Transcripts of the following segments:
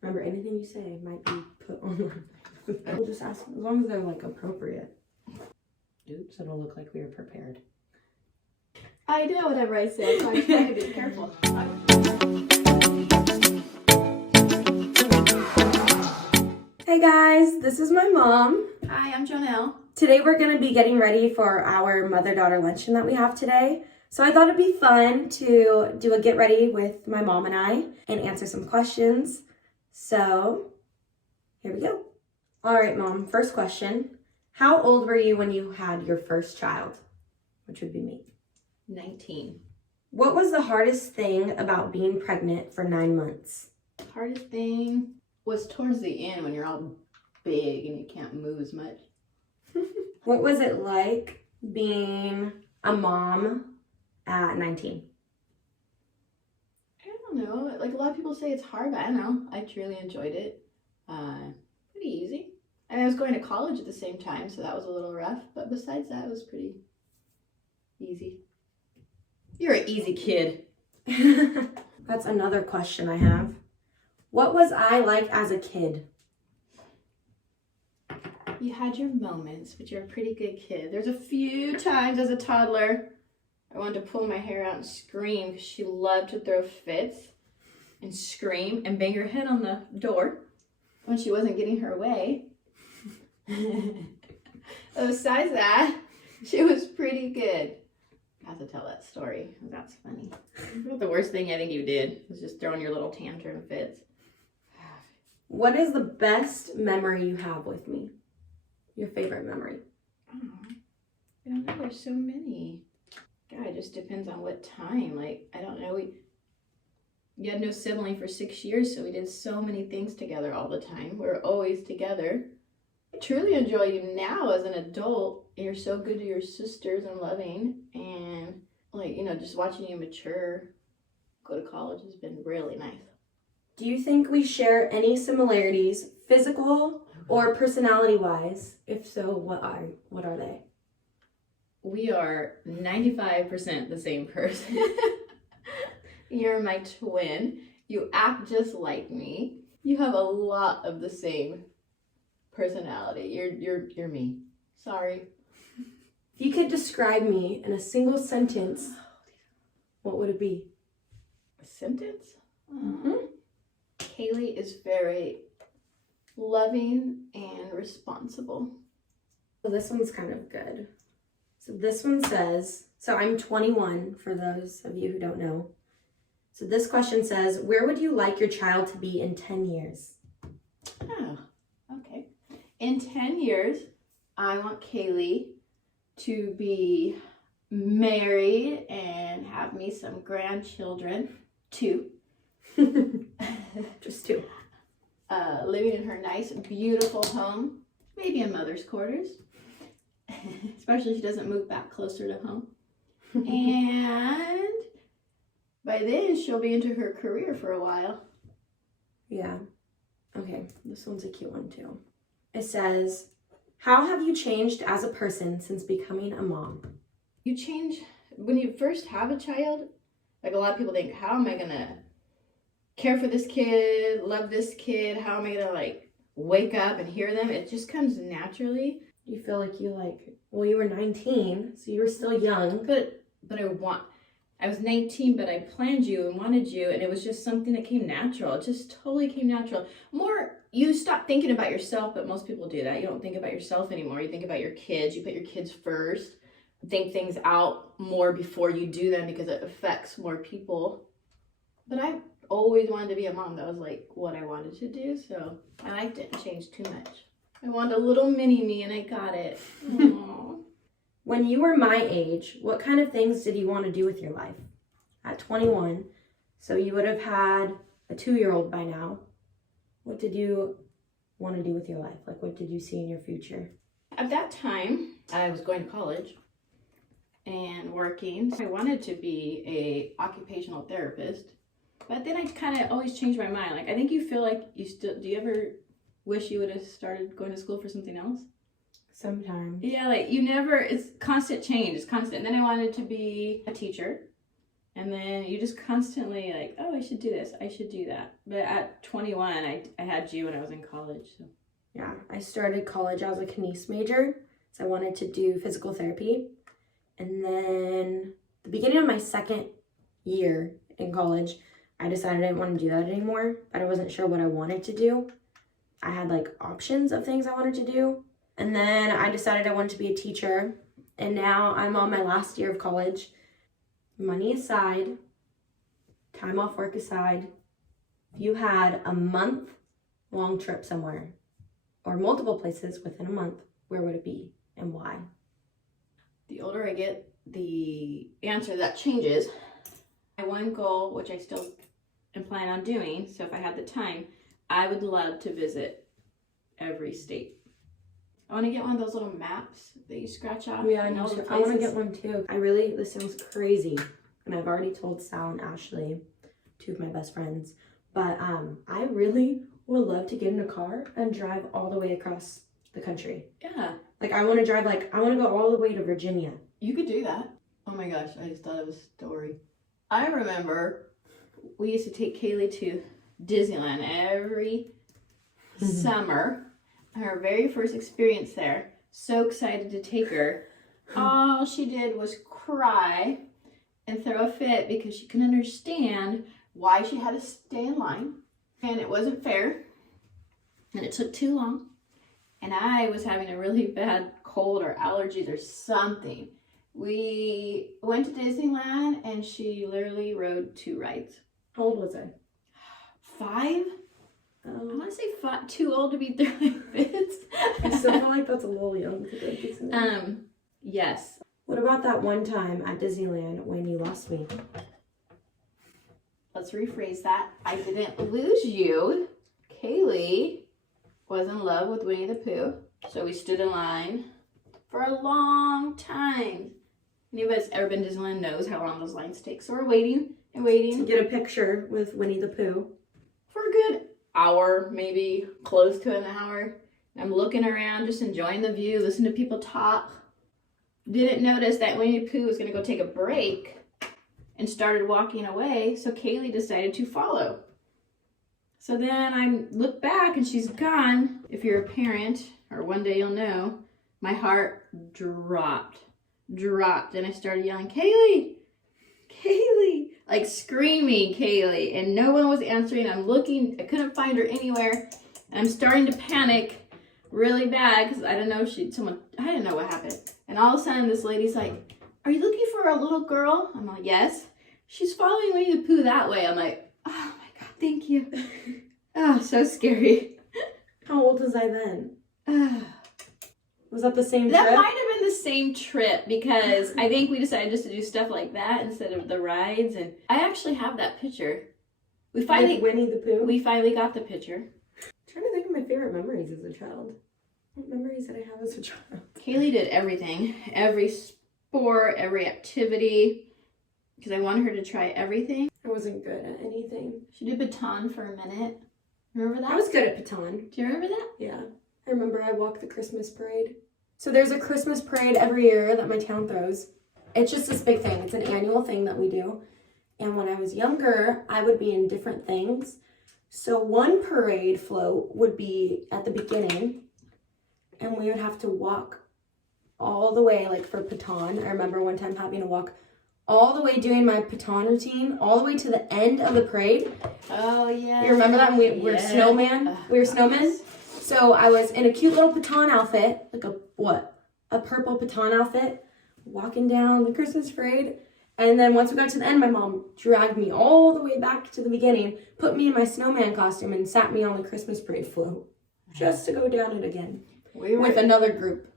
Remember, anything you say might be put online. We'll just ask as long as they're like appropriate. Oops, it'll look like we were prepared. I know whatever I say, so I'm trying to be careful. Hey guys, this is my mom. Hi, I'm Jonelle. Today we're going to be getting ready for our mother-daughter luncheon that we have today. So I thought it'd be fun to do a get ready with my mom and I and answer some questions. So here we go. All right, Mom, first question. How old were you when you had your first child? Which would be me. 19. What was the hardest thing about being pregnant for 9 months? Hardest thing was towards the end when you're all big and you can't move as much. What was it like being a mom at 19? I don't know. Like, a lot of people say it's hard, but I don't know. I truly enjoyed it. Pretty easy. And I was going to college at the same time, so that was a little rough. But besides that, it was pretty easy. You're an easy kid. That's another question I have. What was I like as a kid? You had your moments, but you're a pretty good kid. There's a few times as a toddler I wanted to pull my hair out and scream because she loved to throw fits and scream and bang her head on the door when she wasn't getting her way. Besides that, she was pretty good. I have to tell that story. That's funny. The worst thing I think you did was just throwing your little tantrum fits. What is the best memory you have with me? Your favorite memory? Oh, I don't know. There's so many. God, it just depends on what time. Like, I don't know. You had no sibling for 6 years, so we did so many things together all the time. We were always together. I truly enjoy you now as an adult. You're so good to your sisters and loving. And, like, you know, just watching you mature, go to college has been really nice. Do you think we share any similarities, physical or personality-wise? If so, what are they? We are 95% the same person. You're my twin. You act just like me. You have a lot of the same personality. You're me. Sorry. If you could describe me in a single sentence, what would it be? A sentence? Mm-hmm. Kaylee is very loving and responsible. Well, this one's kind of good. So this one says, so I'm 21 for those of you who don't know. So this question says, where would you like your child to be in 10 years? Oh, okay. In 10 years, I want Kaylee to be married and have me some grandchildren. 2. Just 2. Living in her nice, beautiful home. Maybe in mother's quarters. Especially if she doesn't move back closer to home. And by then, she'll be into her career for a while. Yeah. Okay, this one's a cute one too. It says, how have you changed as a person since becoming a mom? You change when you first have a child. Like, a lot of people think, how am I going to care for this kid, love this kid? How am I going to, like, wake up and hear them? It just comes naturally. You feel like you you were 19, so you were still young. But I was 19, but I planned you and wanted you, and it was just something that came natural. It just totally came natural. You stop thinking about yourself, but most people do that. You don't think about yourself anymore. You think about your kids. You put your kids first. Think things out more before you do them because it affects more people. But I always wanted to be a mom. That was like what I wanted to do, so my life didn't change too much. I wanted a little mini me, and I got it. Aww. When you were my age, what kind of things did you want to do with your life? At 21, so you would have had a 2-year-old by now. What did you want to do with your life? Like, what did you see in your future? At that time, I was going to college and working. I wanted to be a occupational therapist, but then I kind of always changed my mind. Like, I think you feel like do you ever wish you would have started going to school for something else? Sometimes. Yeah, like it's constant change. It's constant. And then I wanted to be a teacher. And then you just constantly like, oh, I should do this, I should do that. But at 21, I had you when I was in college. So. Yeah, I started college as a kines major, so I wanted to do physical therapy. And then the beginning of my second year in college, I decided I didn't want to do that anymore, but I wasn't sure what I wanted to do. I had like options of things I wanted to do. And then I decided I wanted to be a teacher. And now I'm on my last year of college. Money aside, time off work aside, if you had a month-long trip somewhere or multiple places within a month, where would it be and why? The older I get, the answer that changes. My one goal, which I still am planning on doing, so if I had the time, I would love to visit every state. I want to get one of those little maps that you scratch off. Yeah, I know. I want to get one too. This sounds crazy, and I've already told Sal and Ashley, two of my best friends, but I really would love to get in a car and drive all the way across the country. Yeah. Like, I want to drive, I want to go all the way to Virginia. You could do that. Oh my gosh, I just thought of a story. I remember we used to take Kaylee to Disneyland every summer. Her very first experience there. So excited to take her. All she did was cry and throw a fit because she couldn't understand why she had to stay in line. And it wasn't fair. And it took too long. And I was having a really bad cold or allergies or something. We went to Disneyland and she literally rode 2 rides. How old was I? 5? I want to say 5, too old to be throwing fits. I still feel like that's a little young to go to Disneyland. Yes. What about that one time at Disneyland when you lost me? Let's rephrase that. I didn't lose you. Kaylee was in love with Winnie the Pooh. So we stood in line for a long time. Anybody that's ever been to Disneyland knows how long those lines take. So we're waiting and waiting. To get a picture with Winnie the Pooh. For a good hour, maybe close to an hour. I'm looking around, just enjoying the view, listening to people talk. Didn't notice that Winnie the Pooh was going to go take a break and started walking away. So Kaylee decided to follow. So then I look back and she's gone. If you're a parent, or one day you'll know, my heart dropped. And I started yelling, Kaylee! Kaylee! Like screaming Kaylee. And no one was answering. I'm looking, I couldn't find her anywhere. I'm starting to panic really bad because I didn't know I didn't know what happened. And all of a sudden this lady's like, are you looking for a little girl? I'm like, yes. She's following Winnie the Pooh that way. I'm like, oh my God, thank you. Oh, so scary. How old was I then? Was that the same That trip? might have been the same trip because I think we decided just to do stuff like that instead of the rides. And I actually have that picture. With Winnie the Pooh? We finally got the picture. I'm trying to think of my favorite memories as a child. What memories did I have as a child? Kaylee did everything. Every sport, every activity. Because I wanted her to try everything. I wasn't good at anything. She did baton for a minute. Remember that? I was good at baton. Do you remember that? Yeah. I remember I walked the Christmas parade. So there's a Christmas parade every year that my town throws. It's just this big thing. It's an annual thing that we do. And when I was younger, I would be in different things. So one parade float would be at the beginning, and we would have to walk all the way, like for baton. I remember one time having to walk all the way doing my baton routine, all the way to the end of the parade. Oh, yeah. You remember that? We were snowmen. We were snowmen. So I was in a cute little baton outfit, like a purple baton outfit, walking down the Christmas parade. And then once we got to the end, my mom dragged me all the way back to the beginning, put me in my snowman costume, and sat me on the Christmas parade float just to go down it again with another group.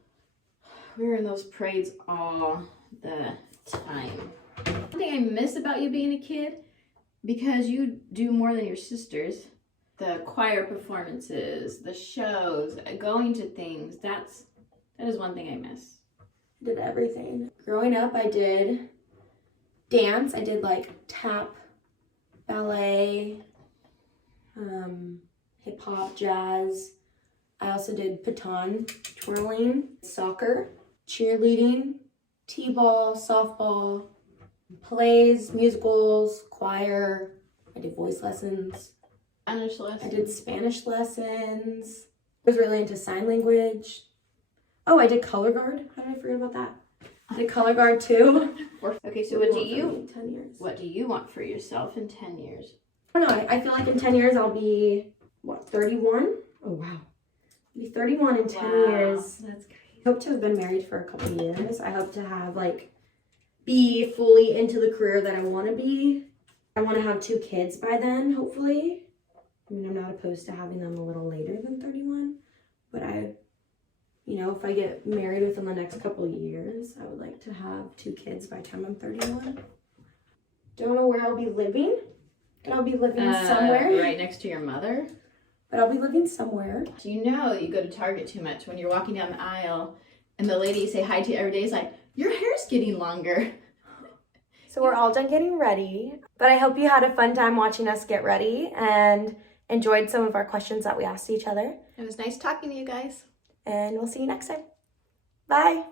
We were in those parades all the time. One thing I miss about you being a kid, because you do more than your sisters, the choir performances, the shows, going to things, that is one thing I miss. I did everything. Growing up, I did dance. I did like tap, ballet, hip hop, jazz. I also did baton twirling, soccer, cheerleading, t-ball, softball, Plays, musicals, choir. I did voice lessons. Spanish lesson. I did Spanish lessons. I was really into sign language. Oh, I did color guard. How did I forget about that? I did color guard too. Okay, so What do you want for me in 10 years? What do you want for yourself in 10 years? I don't know. I feel like in 10 years I'll be, 31? Oh, wow. I'll be 31 in 10 years. That's great. I hope to have been married for a couple of years. I hope to have, be fully into the career that I want to be. I want to have 2 kids by then, hopefully. I mean, I'm not opposed to having them a little later than 31. But if I get married within the next couple of years, I would like to have 2 kids by the time I'm 31. Don't know where I'll be living, but I'll be living somewhere. Right next to your mother. But I'll be living somewhere. Do you know that you go to Target too much when you're walking down the aisle and the lady you say hi to every day is like, your hair's getting longer. So we're all done getting ready, but I hope you had a fun time watching us get ready and enjoyed some of our questions that we asked each other. It was nice talking to you guys. And we'll see you next time. Bye.